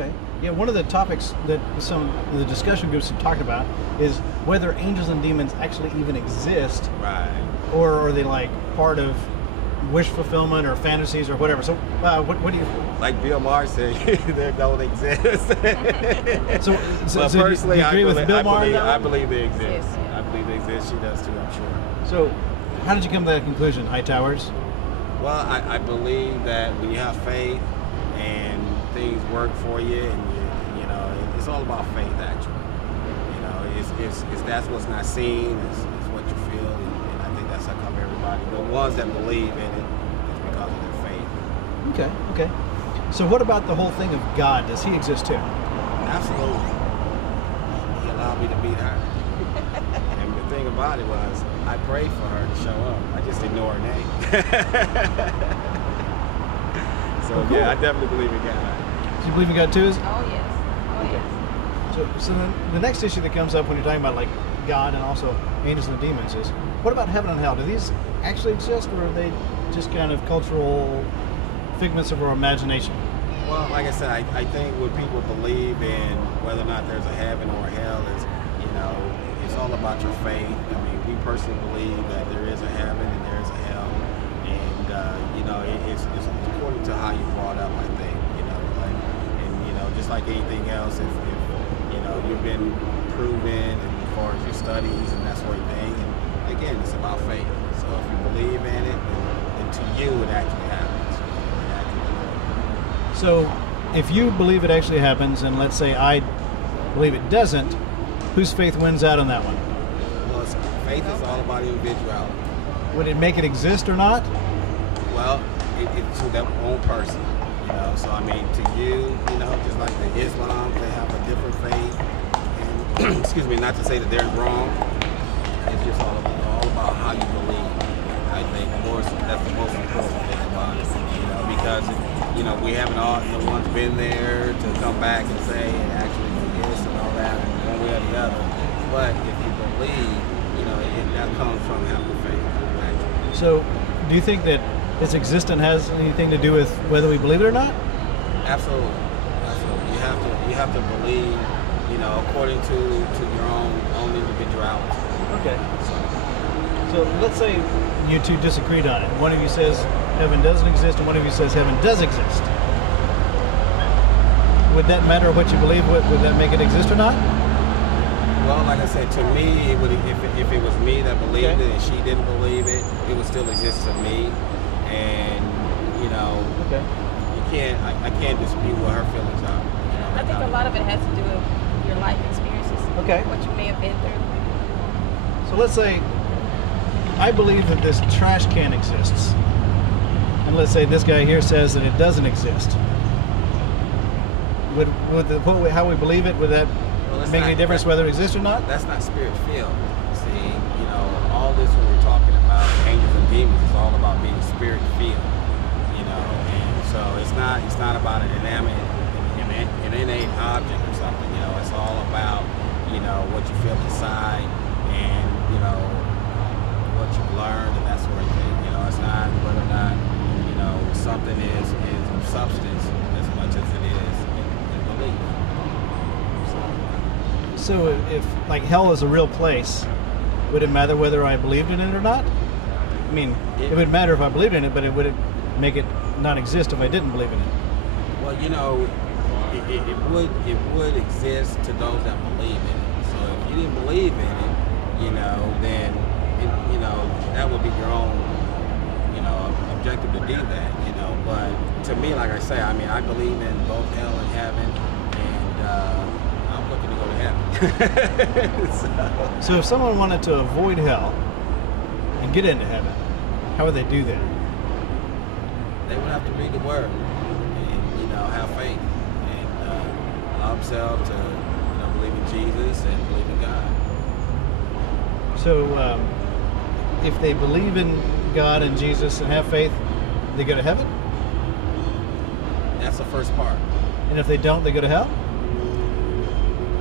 Okay. Yeah, one of the topics that some of the discussion groups have talked about is whether angels and demons actually even exist, Right. or are they like part of wish fulfillment or fantasies or whatever. So, what do you? Like Bill Maher said, they don't exist. So But do you personally, agree with Bill Maher? I believe they exist. Yes, yeah. I believe they exist. She does too, I'm sure. So, how did you come to that conclusion, Hightowers? Well, I believe that when you have faith and things work for you, and you know, it's all about faith actually. You know, it's that's what's not seen, it's what you feel, and I think that's how come everybody, the ones that believe in it, is because of their faith. Okay, okay. So what about the whole thing of God? Does he exist too? Absolutely. He allowed me to meet her. And the thing about it was, I prayed for her to show up. I just didn't know her name. So Oh, cool. yeah, I definitely believe in God. Do you believe in God too? Oh yes. Oh yes. So then the next issue that comes up when you're talking about like God and also angels and demons is, what about heaven and hell? Do these actually exist, or are they just kind of cultural figments of our imagination? Well, like I said, I think when people believe in whether or not there's a heaven or a hell is, you know, it's all about your faith. I mean, we personally believe that there is a heaven and there is a hell, and you know, it's according to how you brought up. I think, you know, like, and you know, just like anything else, if you know you've been proven and as far as your studies and that sort of thing, and again, it's about faith. So if you believe in it, then to you it actually happens. So if you believe it actually happens, and let's say I believe it doesn't, whose faith wins out on that one? Well, faith is all about individuality. Would it make it exist or not? Well, it's to that own person, you know. So I mean, to you, you know, just like the Islam, they have a different faith. And excuse me, not to say that they're wrong. It's just all about how you believe. I think that's the most important thing about it, you know, because you know we haven't all no one's been there to come back and say it actually exists and all that one way or the other. But if you believe, you know, that comes from having faith. Actually. So do you think that its existence has anything to do with whether we believe it or not? Absolutely, absolutely. You have to believe, you know, according to your own individuality. Okay. So let's say you two disagreed on it. One of you says heaven doesn't exist, and one of you says heaven does exist. Would that matter what you believe? Would that make it exist or not? Well, like I said, to me, it would, if it was me that believed Okay. it and she didn't believe it, it would still exist to me. And you know, Okay. I can't dispute what her feelings are. You know, I think a lot of it has to do with your life experiences. Okay. What you may have been through. So let's say I believe that this trash can exists, and let's say this guy here says that it doesn't exist. How we believe it, would that make any difference whether it exists or not? That's not spirit filled. See, you know, all this what we're talking about, angels and demons, is all about being spirit filled. You know, and so it's not about an innate object or something. You know, it's all about, you know, what you feel inside and, you know, what you've learned and that sort of thing. You know, it's not whether or not, you know, something is of substance as much as it is in belief. So if like hell is a real place, would it matter whether I believed in it or not? I mean, it would matter if I believed in it, but it would make it not exist if I didn't believe in it. Well, you know, it would exist to those that believe in it. So if you didn't believe in it, you know, then you know, that would be your own, you know, objective to do that, you know. But to me, like I say, I mean, I believe in both hell and heaven, and I'm looking to go to heaven. So if someone wanted to avoid hell and get into heaven, how would they do that? They would have to read the Word and, you know, have faith and allow themselves to, you know, believe in Jesus and believe in God. So if they believe in God and Jesus and have faith, they go to heaven? That's the first part. And if they don't, they go to hell?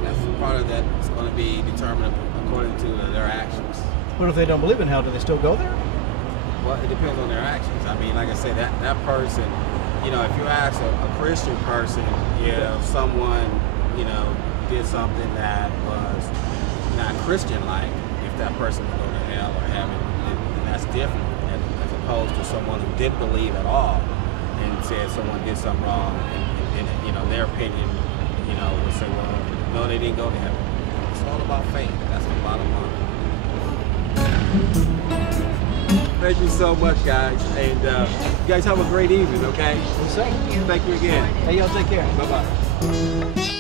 That's the part of that is going to be determined according to their actions. What if they don't believe in hell? Do they still go there? Well, it depends on their actions. I mean, like I said, that person, you know, if you ask a Christian person if someone, you know, did something that was not Christian-like, if that person would go to hell or heaven, then that's different, as opposed to someone who didn't believe at all and said someone did something wrong, and you know, their opinion, you know, would say, well, no, they didn't go to heaven. It's all about faith. That's the bottom line. Thank you so much, guys, and you guys have a great evening, okay? Thank you. Thank you again. Hey, y'all take care. Bye-bye.